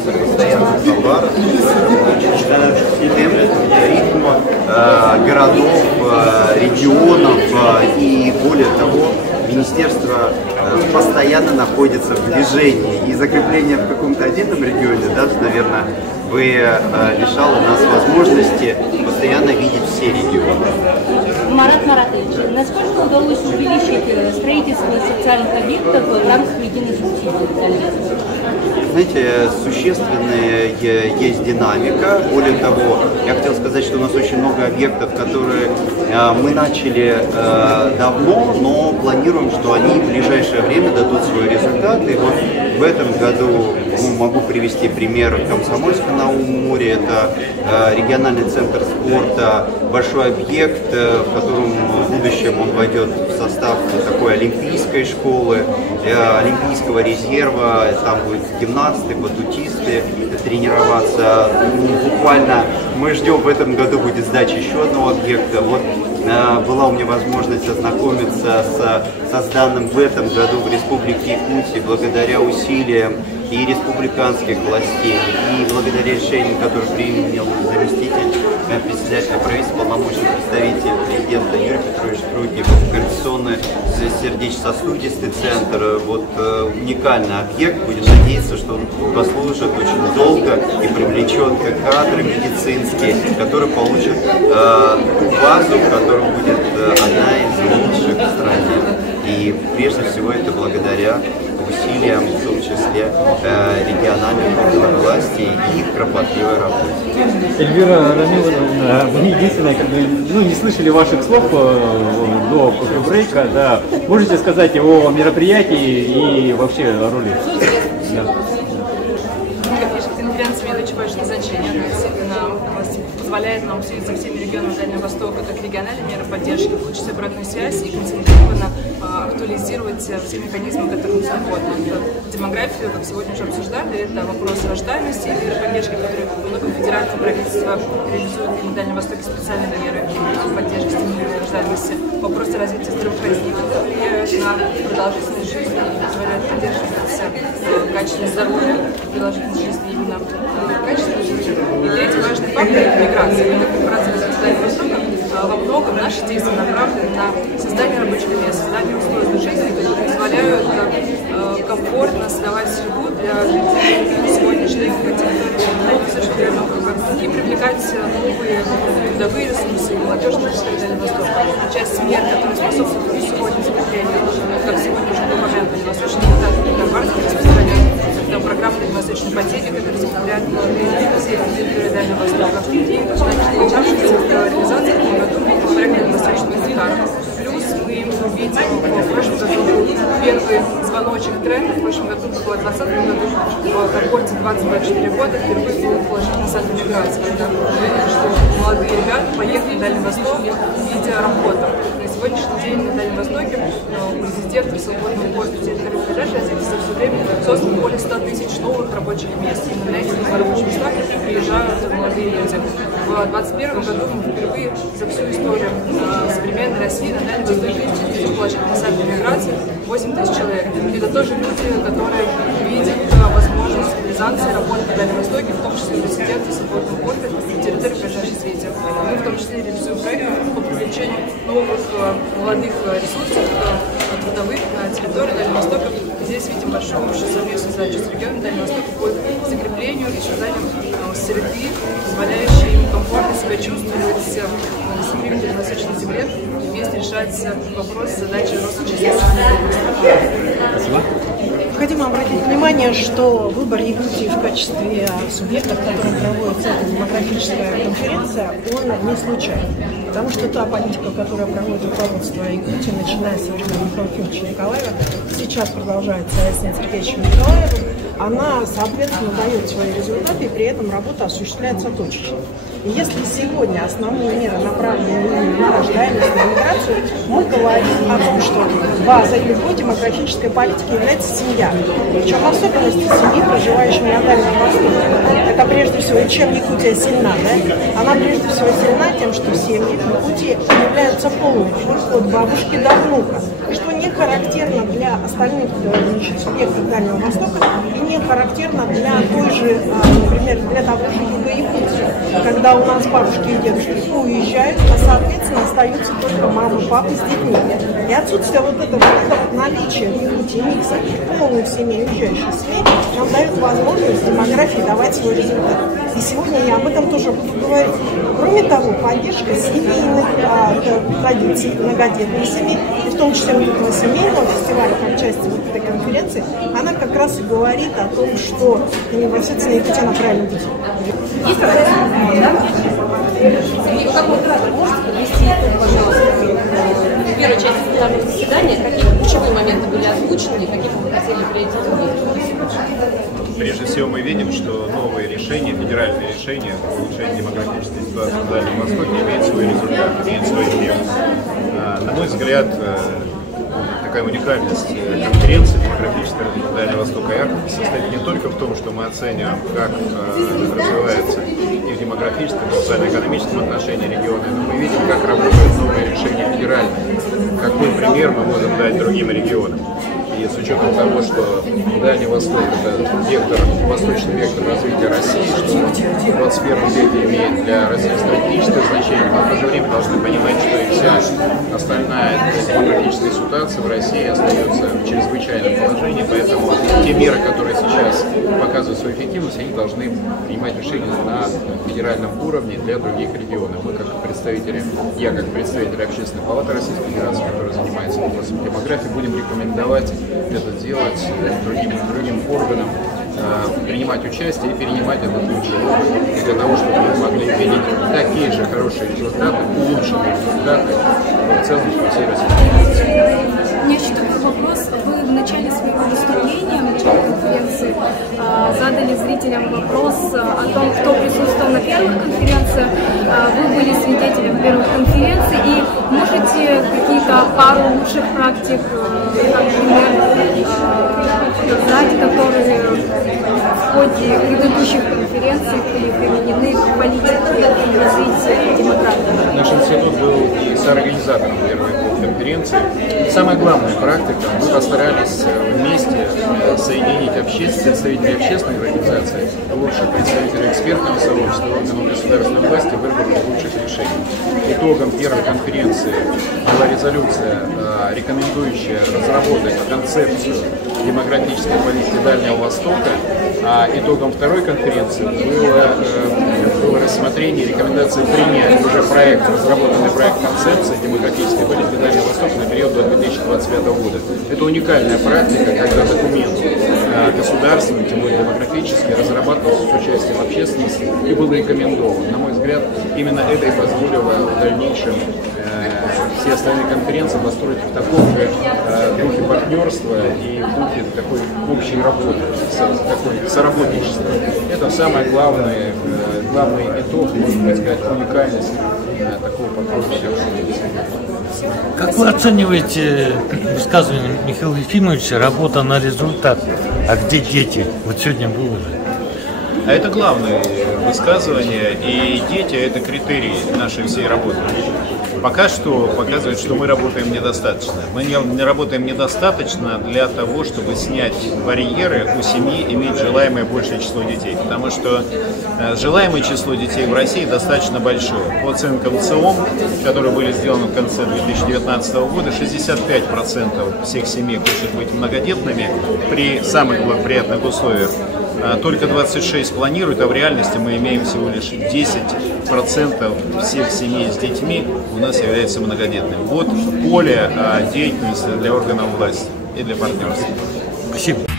находится постоянно в товарах, ритм городов, регионов, и более того, министерство постоянно находится в движении, и закрепление в каком-то отдельном регионе, даже, наверное, бы лишало нас возможности постоянно видеть все регионы. Марат Маратович, насколько удалось увеличить строительство социальных объектов в рамках единой субсидии? Знаете, существенная есть динамика. Более того, я хотел сказать, что у нас очень много объектов, которые мы начали давно, но планируем, что они в ближайшее время дадут свой результат. И вот в этом году могу привести пример Комсомольска на море. Это региональный центр спорта, большой объект, в котором в будущем он войдет в состав такой олимпийской школы, олимпийского резерва. Там будет гимнасты, батутисты тренироваться. Буквально мы ждем, в этом году будет сдача еще одного объекта. Вот была у меня возможность ознакомиться с созданным в этом году в Республике Якутия благодаря усилиям и республиканских властей, и благодаря решениям, которые принял заместитель председателя правительства, полномочный представитель президента Юрий Петрович Трутников, координационный сердечно-сосудистый центр. Вот уникальный объект, будем надеяться, что он послужит очень долго и привлечет кадры медицинские, которые получат ту базу, которая будет одна из лучших в стране. И прежде всего это благодаря усилиям, в том числе региональных органов власти и их кропотливой работе. Эльвира Рамиловна, мы единственное, не слышали ваших слов до кофе-брейка, да. Можете сказать о мероприятии и вообще о роли? Конференция имеет очень важное значение. Она действительно позволяет нам связать со всеми регионами Дальнего Востока как региональные меры поддержки, получить обратную связь и концентрированно актуализировать все механизмы, которые мы заходим. Демографию, как сегодня уже обсуждали, это вопрос рождаемости и меры поддержки, которые много федерального правительства реализуют на Дальнем Востоке специальные меры поддержки стимулирования рождаемости. Вопросы развития здравоохранения, которые влияют на продолжительность жизни и позволяют поддерживать качественное здоровье, продолжительность жизни именно качественной жизни. И третий важный фактор – это миграция. Мы, как корпорация развития Дальнего Востока, во многом наши действия направлены на создание рабочих мест, создание условий жизни, которые позволяют комфортно создавать среду для сегодняшних территорий Восточного округа и привлекать новые трудовые ресурсы и молодежные ресурсы Дальнего Востока. Часть мер, которые способствуют сегодня закреплению, как сегодня уже был момент, Дальневосточный партии распространяют программу «Дальневосточной ипотеки», которая закрепляет все территории Дальнего Востока. И начавшаяся реализация в этом году проекта «Дальневосточного гектара». Плюс мы видим в прошлом году первый звоночек тренда. В прошлом году, в 2020 году, в когорте 20-24 года впервые был положительный сад миграции, когда мы видели, что молодые ребята поехали в Дальний Восток, видя работу. На сегодняшний день на Дальнем Востоке у президента свободного города территории ближайшей Азии за все время создано более 100 тысяч новых рабочих мест. И на этих рабочих местах приезжают молодые люди. В 2021 году мы впервые за всю историю современной России на Дальнем Востоке видим положительный сад миграции 8 тысяч человек. Это тоже люди, которые видят возможность реализации работы на Дальнем Востоке, в том числе президента свободного города территории ближайшей Азии. Мы в том числе реализуем проекты по привлечению новых молодых ресурсов трудовых на территории Дальнего Востока. Здесь видим большую общую совместную задачу с регионом Дальнего Востока по закреплению и созданию среды, позволяющей им комфортно себя чувствовать на современной Дальневосточной земле и вместе решать вопросы, задачи роста численности. Необходимо обратить внимание, что выбор Якутии в качестве субъекта, в котором проводится эта демографическая конференция, он не случайен. Потому что та политика, которая проводит руководство Якутии, начиная с времен Михаила Ефимовича Николаева, сейчас продолжается Александром Сергеевичем Николаевым, она, соответственно, дает свои результаты, и при этом работа осуществляется точечно. И если сегодня основные меры направлены на рождаемость, на миграцию, мы говорим о том, что базой любой демографической политики является семья. Причем особенности семьи, проживающей на Дальнем Востоке. Это прежде всего, чем Якутия сильна, да? Она прежде всего сильна тем, что семьи в Якутии являются полными, от бабушки до внука, что не характерно для остальных субъектов Дальнего Востока и не характерно для той же, например, для того же Юга Якутии, когда у нас бабушки и дедушки уезжают, а соответственно остаются только мамы, папы с детьми. И отсутствие вот этого наличия в Якутии микса полных семей, уезжающих семей, нам дает возможность демографии давать свой результат. И сегодня я об этом тоже буду говорить. Кроме того, поддержка семейных традиций, многодетных семей, и в том числе вот этого семейного фестиваля, как части вот этой конференции, она как раз и говорит о том, что университет Якутия на правильном пути. Есть такая да? Сергей, как можете подвести итог, пожалуйста, в первой части пленарного заседания, какие ключевые моменты были озвучены и какие вы хотели приоритеты? Прежде всего мы видим, что новые решения, федеральные решения по улучшению демографической ситуации в Дальнем Востоке имеют свой результат, имеют свой эффект. На мой взгляд, такая уникальность конференции демографического развития Дальнего Востока и Арктики состоит не только в том, что мы оцениваем, как развивается и в демографическом, и в социально-экономическом отношении региона, но мы видим, как работают новые решения федеральные, какой пример мы можем дать другим регионам. И с учетом того, что Дальний Восток – это вектор, восточный вектор развития России, что в 21 веке имеет для России стратегическое значение, но в то же время должны понимать, что и вся остальная демографическая ситуация в России остается в чрезвычайном положении, поэтому те меры, которые сейчас показывают свою эффективность, они должны принимать решения на федеральном уровне для других регионов. Мы, как представители, я как представитель Общественной палаты Российской Федерации, которая занимается вопросом демографии, будем рекомендовать это делать другим органам, принимать участие и перенимать этот лучший опыт для того, чтобы мы могли видеть такие же хорошие результаты, улучшенные результаты в целом по всей России. У меня еще такой вопрос. Вы в начале своего выступления, в начале конференции, задали зрителям вопрос о том, кто присутствовал на первых конференциях. Вы были свидетелем первых конференций, и можете какие-то пару лучших практик, например, сказать, которые в ходе предыдущих конференций были применены в политике развития демографии? Наш институт был и соорганизатором первой конференции. Самая главная практика, мы постарались вместе соединить представителей общественных организаций, лучших представителей экспертного сообщества, органов государственной власти в выборе лучших решений. Итогом первой конференции была резолюция, рекомендующая разработать концепцию демографической политики Дальнего Востока, а итогом второй конференции было рассмотрение рекомендации принять уже разработанный проект концепции демографической политики Дальнего Востока на период до 2025 года. Это уникальная практика, когда документ государственный, тем более демографический, разрабатывался с участием общественности и был рекомендован. На мой взгляд, именно это и позволило в дальнейшем все остальные конференции построить в таком же духе партнерства и в духе такой общей работы, такой соработничества. Это самый главный итог, можно сказать, уникальность такого подхода. Как вы оцениваете высказывание Михаила Ефимовича, работа на результат, а где дети? Вот сегодня было же. А это главное высказывание, и дети – это критерий нашей всей работы. Пока что показывает, что мы работаем недостаточно. Мы не работаем недостаточно для того, чтобы снять барьеры у семьи, иметь желаемое большее число детей. Потому что желаемое число детей в России достаточно большое. По оценкам ЦИОМ, которые были сделаны в конце 2019 года, 65% всех семей хочет быть многодетными при самых благоприятных условиях. Только 26 планируют, а в реальности мы имеем всего лишь 10% всех семей с детьми у нас являются многодетными. Вот поле деятельности для органов власти и для партнерства. Спасибо.